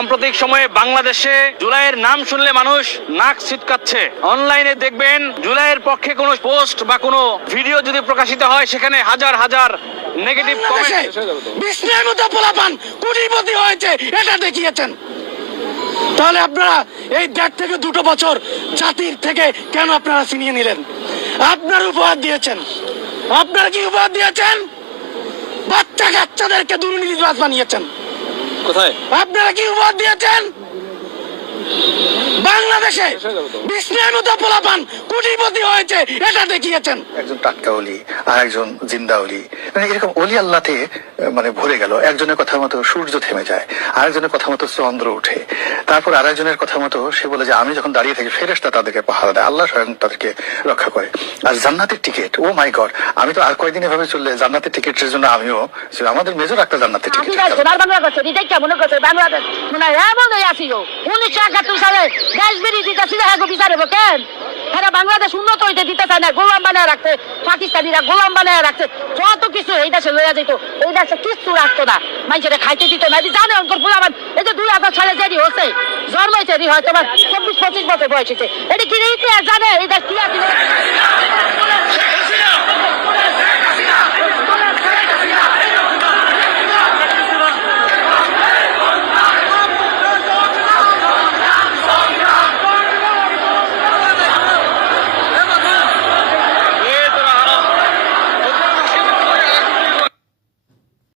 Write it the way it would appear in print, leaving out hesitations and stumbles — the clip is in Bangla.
সাম্প্রতিক সময়ে বাংলাদেশে জুলাইয়ের নাম শুনলে মানুষ নাক ছিটকাচ্ছে। অনলাইনে দেখবেন জুলাইয়ের পক্ষে কোনো পোস্ট বা কোনো ভিডিও যদি প্রকাশিত হয় সেখানে হাজার হাজার নেগেটিভ কমেন্ট। বিষ্ণুর মতো পোলাপান কোটিপতি হয়েছে এটা দেখিয়েছেন। তাহলে আপনারা এই 1.5 থেকে 2 বছর জাতির থেকে কেন আপনারা ছিনিয়ে নিলেন? আপনার উপহার দিয়েছেন। আপনারা কি উপহার দিয়েছেন? বাচ্চা কাচ্চাদেরকে দুর্নীতিবাজ বানিয়েছেন। কোথায় আপনারা কি উপহার দিয়েছেন? বাংলাদেশে বিষ্ণুর মতো পোলাপান কোটিপতি হয়েছে এটা দেখিয়েছেন। একজন টাটকা অলি আর একজন জিন্দা অলি, মানে এরকম অলি আল্লাহতে মানে ভরে গেল। একজনের কথা মতো সূর্য থেমে যায়, আরেকজনের কথা মতো চন্দ্র ওঠে, তারপর আরেকজনের কথা মতো সে বলে যে আমি যখন দাঁড়িয়ে থাকি ফেরেশতা তাদেরকে পাহারা দেয়, আল্লাহ স্বয়ং তাদেরকে রক্ষা করে। আর জান্নাতের টিকিট, ও মাই গড, আমি তো আর কয়েকদিন এভাবে চললে জান্নাতের টিকিটের জন্য আমিও আমাদের মেজর একটা জান্নাতের টিকিট। বাংলাদেশ মানে এমন আসিল 1971 সালে দেশ বেরিয়ে দিতেছিল, হ্যাঁ বিচারব কেন? হ্যাঁ বাংলাদেশ উন্নত হইতে দিতে চায় না, গোলাম বানায় রাখছে, পাকিস্তানিরা গোলাম বানায় রাখছে, যত কিছু এই দেশে লইয়া যেত, এই দেশে কিচ্ছু রাখতো না, মানুষের খাইতে দিত না। জানে অন্তর গোলাম, এই যে 2000 সালে দেরি হচ্ছে, জন্মাইছে হয়তো 24-25 বছর বয়স হয়েছে, এটা কি ইতিহাস জানে? এই দেশ কি আছে?